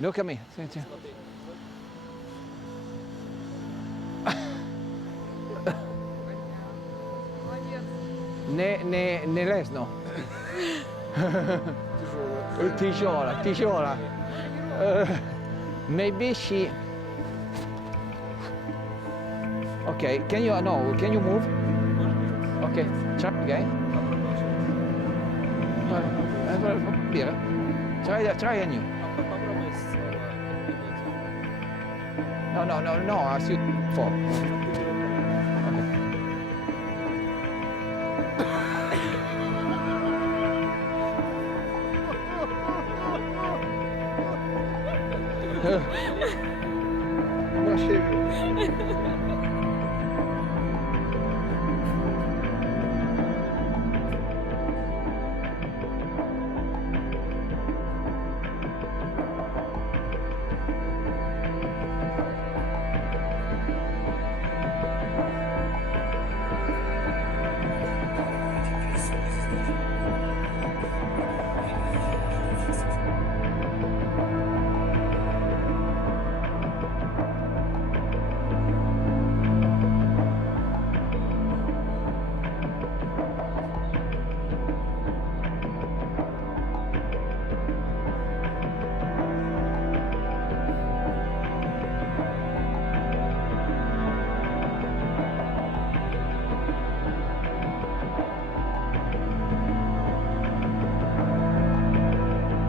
Look at me. Senti. Ne lesno. Tijola. Maybe she. Okay, can you move? Okay, try again. Try a new. No, as you fall. Okay.